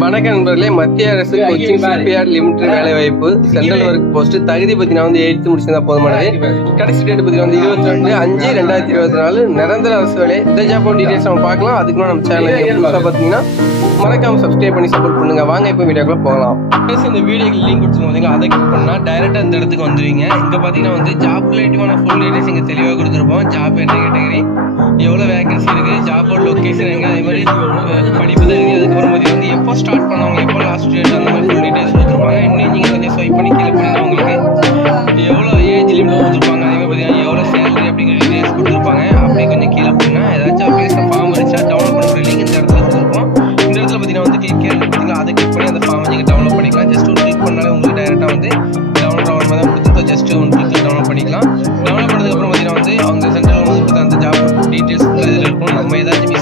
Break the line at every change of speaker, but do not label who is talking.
வணக்கம் நண்பர்களே. மத்திய அரசு கொச்சின் சிபிஆர் லிமிடெட் வேலை வாய்ப்பு சென்ட்ரல் ஒர்க் போஸ்ட் தகுதி பத்தி நான் வந்து எழுத்து முடிச்சிருந்தா போதுமானது. கடைசி டேட் பத்தி வந்து இருபத்தி ரெண்டு அஞ்சு ரெண்டாயிரத்தி இருபத்தி நாலு நிரந்தர அரசு வேலை. இந்த ஜாப் டீடைல்ஸ் நம்ம பார்க்கலாம். அதுக்கு நம்ம சேனல் பார்த்தீங்கன்னா மறக்காம சப்ஸ்கிரைப் பண்ணி சப்போர்ட் பண்ணுங்க. வாங்க இப்போ வீடியோக்குள்ள போகலாம். இந்த வீடியோக்கு லிங்க் கொடுத்துருக்கோம் பார்த்தீங்களா அதை கிளிக் பண்ணா டைரக்டா இந்த இடத்துக்கு வந்துருவீங்க. இங்க பாத்தீங்கன்னா வந்து ஜாப் ரிலேட்டிவான ஃபுல் டீடைல்ஸ் இங்க தெளிவாக கொடுத்துருப்போம். ஜாப் என்ன கேட்டகரி எவ்வளோ வேகன்சி இருக்குது ஜாபோட லொக்கேஷன் எங்கே அதே மாதிரி ஃபஸ்ட் ஸ்டார்ட் பண்ணவங்க எப்போ லாஸ்ட் டேட் அந்த மாதிரி ஃபுல் டீடைல்ஸ் கொடுத்துருப்பாங்க இன்னும் நீங்கள் கொஞ்சம் ஸ்வைப் பண்ணி கீழே போனீங்கன்னா உங்களுக்கு எவ்வளோ ஏஜ் லிமிட் கொடுத்துருப்பாங்க அதே பார்த்தீங்கன்னா எவ்வளோ சேலரி அப்படிங்கிற டீடைல்ஸ் கொடுத்துருப்பாங்க. அப்படியே கொஞ்சம் கீழே போனீங்கன்னா ஏதாச்சும் அப்ளிகேஷன் ஃபார்ம் இருந்துச்சா டவுன்லோட் பண்ணி லிங்க் இந்த இடத்துல கொடுத்துருப்போம் இந்த இடத்துல பார்த்தீங்கன்னா வந்து கிளிக் பார்த்தீங்களா அதை கிளிக் பண்ணி அந்த ஃபார்ம் நீங்கள் டவுன்லோட் பண்ணிக்கலாம். ஜஸ்ட் ஒரு கிளிக் பண்ணாலே உங்களுக்கு டேரெக்டாக வந்து டவுன்லோட் ஆகிற தான் கொடுத்துருக்கோம். ஜஸ்ட் ஒரு கிளிக் டவுன்லோட் பண்ணிக்கலாம்.
டவுன்லோட் பண்ணதுக்கப்புறம்
பார்த்தீங்கன்னா வந்து அவங்க சென்டரில் வந்து அந்த ஜாப் டீட்டெயில்ஸ் இதில் இருக்கும். நம்ம ஏதாச்சும்